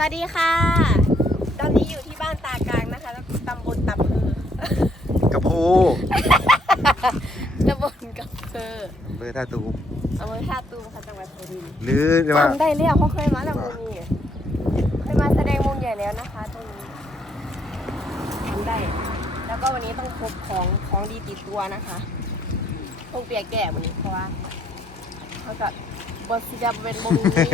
วัสดีค่ะ ตอนนี้อยู่ที่บ้านตากลางนะคะแล้วตำบลตับพือกระโพตำบลกับเพออำเภอท่าตูมอำเภอท่าตูมค่ะจังหวัดสุรินทร์หรือเรียกว่าจำได้เรียกเขาเคยมาแล้ววงนี้เคยมาแสดงวงใหญ่แล้วนะคะตรงนี้จำได้ แล้วก็วันนี้ต้องพกของของดีติดตัวนะคะต้องเปียกแก่วันนี้เพราะว่าเขาจะบทสิจะเป็นวงนี้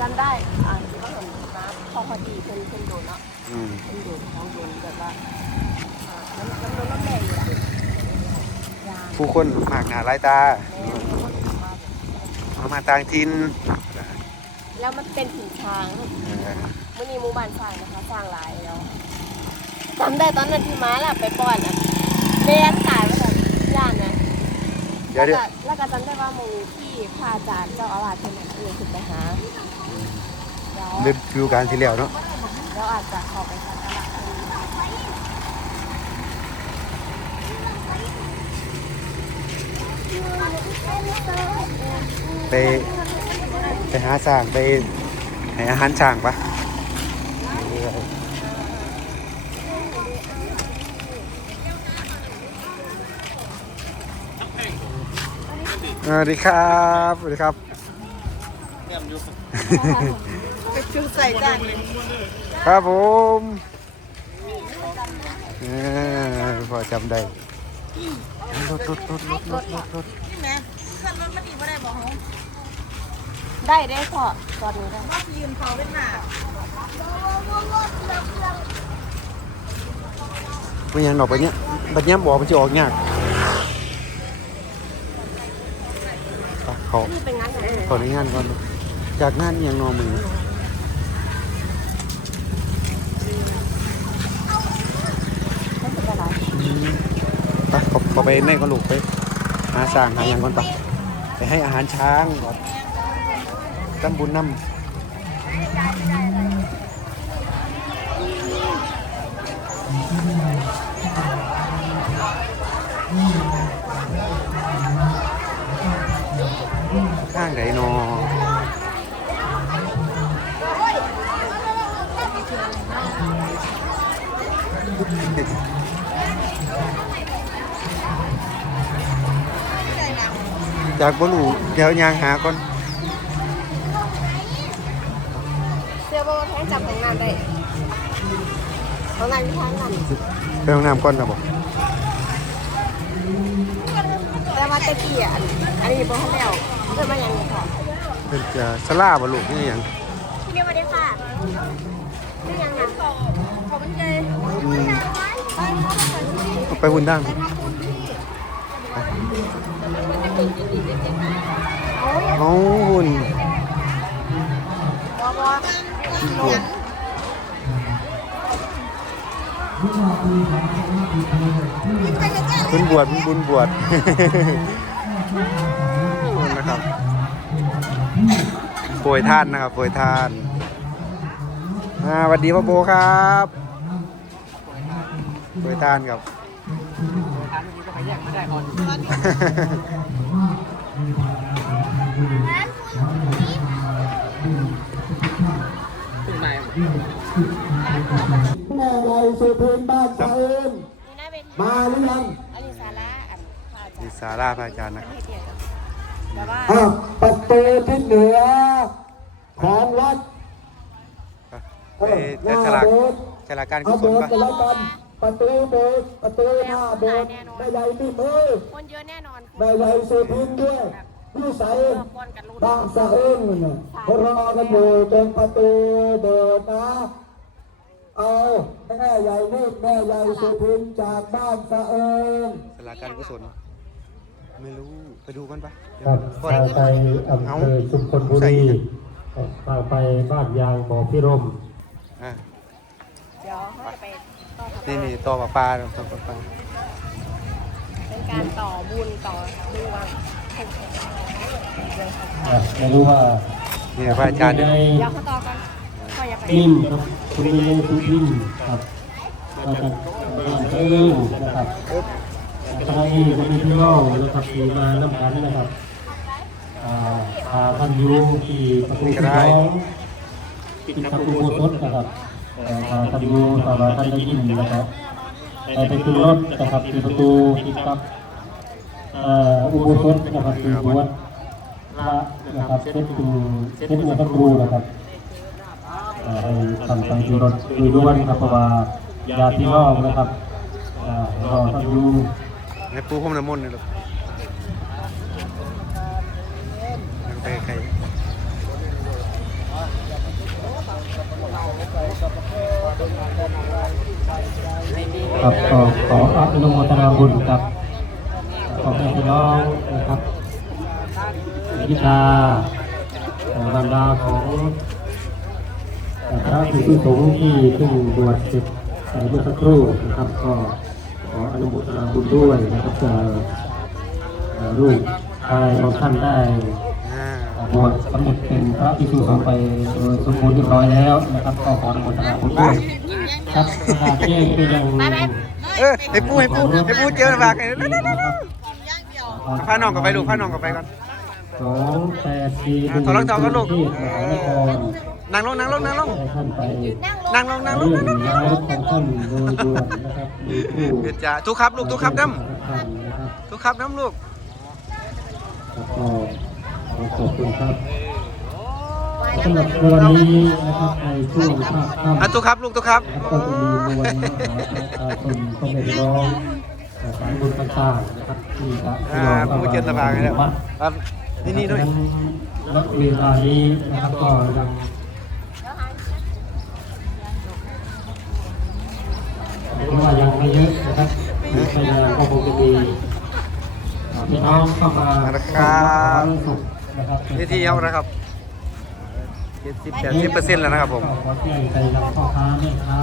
จำได้อ่าที่ว่าเห็นน้ำพอพอดีเพิ่นเพิ่นโดนเนาะอืมเพิ่นโดนท้องโดนแบบว่าอ่าน้ำน้ำโดนน้ำแดงอยู่อะยางผู้คนมากหนาหลายตาแม่เขาก็ถือว่าแบบเอามาต่างถิ่นแล้วมันเป็นหินช้างเออมื่อนี้หมู่บ้านสร้างนะคะสร้างหลายแล้วจำได้ตอนนั้นที่ม้าแหละไปป้อนอะเลี้ยงตายไปแบบย่านนะ เดี๋ยวแล้วเดี๋ยวก็แล้วก็จำได้ว่าหมูที่พระอาจารย์เจ้าอาวาสเพิ่นน่ะเออขึ้นไปหาเดี๋ยว ฤดูการที่แล้วเนาะเราอาจจะขอไปสักการะไปไปหาสร้างไปให้อาหารช้างปะสวัสดีครับ สวัสดีครับ ชูใส่จานครับผมเออพอจำได้รถรถรถรถรถรถรถนี่แม่ขั้นรถมันดีบ่ได้บอกเขาได้ได้พอตอนนี้ได้ว่ายืนเขาเป็นหนาไม่ยังดอกไปเนี้ยบัดเนี้ยบอกมันจะออกยากไปเขานี่เป็นงานอขอในงานก่อน จากงานยังนอนมือ ไม่เป็นอะไร ไป ไปในกระลูกไปหาสร้างหาอย่างก่อนไปไปให้อาหารช้างก่อนตำบุญน้ำข้างไหนนอ จากบลูเดี๋ยวยางหาก่อนเสื้อโบแทงจับของน้ำได้ของน้ำที่ทางนั้นไปห้องน้ำก่อนนะบอกแต่ว่าตะกี้อะอันอันนี้บ่ให้แล้วเกิดมาอย่างนี้พอเป็นจะสลาบลูกนี่อย่างพี่เดียวมาได้ค่ะนี่ยังนะขอขอเป็นใจอืมเอาไปหุ่นดัง เอาหุ่นบอบอบุญบวชบุญบวชนู่นนะครับโปรยท่านนะครับโปรยท่านอ่าสวัสดีพ่อโบครับโปรยท่านครับแม่ไรสุพินบ้าน สะเอิญนี่หน้าเวทีมาหรือยังอันนี้สาระอันพระอาจารนี่ย์สาราพระอาจารย์นะครับให้เกียรติแต่ว่าอะประตูทิศเหนือ ของวัดไปจัดฉลากฉลากการกุเอาศโบลสถ์ปะไปแล้วกันประตูโบสถ์ประตูหน้าโบสถ์แม่ใหญ่มีมือคนเยอะแน่นอนแม่ใหญ่สุพินด้วย ผู้ใสยป้อนกันรุ่นบ้านสะเอิญเนี่ยเขารอกันอยู่ตรงประตูโบสถ์นะ เอาแม่ใหญ่นี่แม่ใหญ่สุพินจากบ้านสะเอิญฉลากการกุศลไม่รู้ไปดูกันปะครับก่อทานงไปอำเภอชุมพลบุรีทางไปบ้านยางบ่อพิรมอะเดี๋ยวเขาจะไปต่อทำนี่นี่ต่อปลาปลาต่อปลาปลาเป็นการต่อบุญต่อดวง อะไม่รู้ว่านี่พระอาจารย์ในเนี่ยเดี๋ยวเขาต่อกันก็อย่าไปนิ่มครับคุณเมย์สุพินครับมาจากบ้านเอิ้งนะครับทางนี้จะมีพี่น้องนะครับที่มาน้ำกันนะครับอ่าท่านอยู่ที่ประตูที่สองติดประตูโบสถนะครับแต่ถ้าท่านอยู่ถ้าว่าท่านได้ยินนะครับไปไปขึ้นรถนะครับที่ประตูติดกับเอ่อ อุโบสถนะครับที่วัดพระนะครับเซตตูเซตวัดพระครูนะครับให้ท่านไปที่รถดูด้วยนะครับเพราะว่าญาติพี่น้องนะครับเอ่อรอท่านอยู่ให้ปูพรมน้ำมนต์นี่ลูกไปไกลครับขอขออนุโมทนาบุญกับ ขอแม่พี่น้องนะครับยิตาบรรดาของพระภิกษุสงฆ์ที่เพิ่งบวชเสร็จเมื่อสักครู่นะครับ ก็ขออนุโมทนาบุญด้วยนะครับจะลูกชายของท่านได้บวชสำเร็จเป็นพระภิกษุสงฆ์ไปโดยสมบูรณ์เรียบร้อยแล้วนะครับ ก็ขออนุโมทนาบุญด้วยครับประกาศแจ้งไปยัง เออให้ปูให้ปูให้ปูเจอฝากให้นะครับพาน้องกลับไปลูกพาน้องกลับไปก่อนสองแปดสี่หนึ่งถอดรองเท้าก่อนลูกเทพมหานครนั่งลงนั่งลงนั่งลงให้ท่านไปนั่งลงนั่งลงเรื่อนั่งงลงย้ายของท่านโดยด่วนนะครับมีผู้เดี๋ยวจะทุกครับลูกทุกครับน้ท่านนะครับำทุกครับน้ำลูกแล้วก็ขอขอบคุณครับสำหรับในวันนี้นะครับในช่วงภาคค่ำอะทุกครับลูกทุกครับก็จะมีมวลมหาประชาชนพ่อแม่พี่น้อง สายบุญต่างๆนะครับที่จะอ่าปูเจอสบายแล้วครับนี่นี่ด้วยนักเวลานี้นะครับก็ยังเพราะว่ายังไม่เยอะนะครับพยายามก็คงจะมีพี่น้องเข้ามานะครับสุขนะครับนี่ที่เอานะครับเจ็ดสิบแปดสิบเปอร์เซ็นต์แล้วนะครับผมขอแจ้งใจยังพ่อค้าแม่ค้า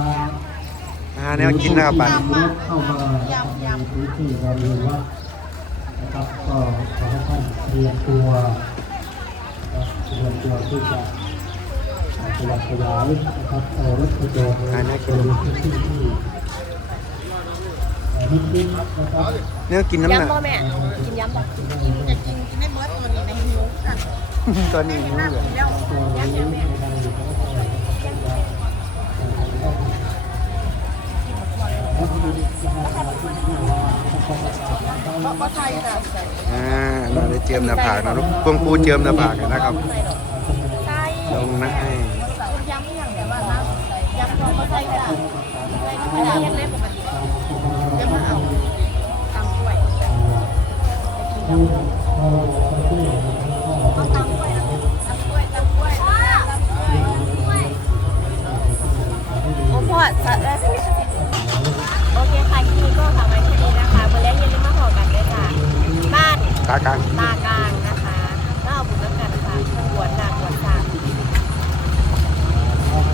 อ่าแนวกินนะครับบัตรเข้ามาในพื้นที่เราเรียนว่านะครับก็ขอให้ท่านเตรียมตัวนะครับเตรียมตัวที่จะขยับขยายนะครับเอารถขยนในพื้นที่ที่นิดนิดๆนะครับแนวกินน้ำหนักยำบ่แม่กินยำบ่อยากกินกินได้เมื่อตัวนี้ในหิวกันตอนนี้รู้เลยแล้วตัวนี้ในการอ อ่าเราได้เจิมหน้าผากนะลูกพวงปูเจิมหน้าผากนะครับใช่ลงนะให้ยำไม่อย่างแบบว่าน้ำยำเราก็ใส่จ้ะไม่ได้ยังได้ปกติยำมาเอาตำกล้วย เ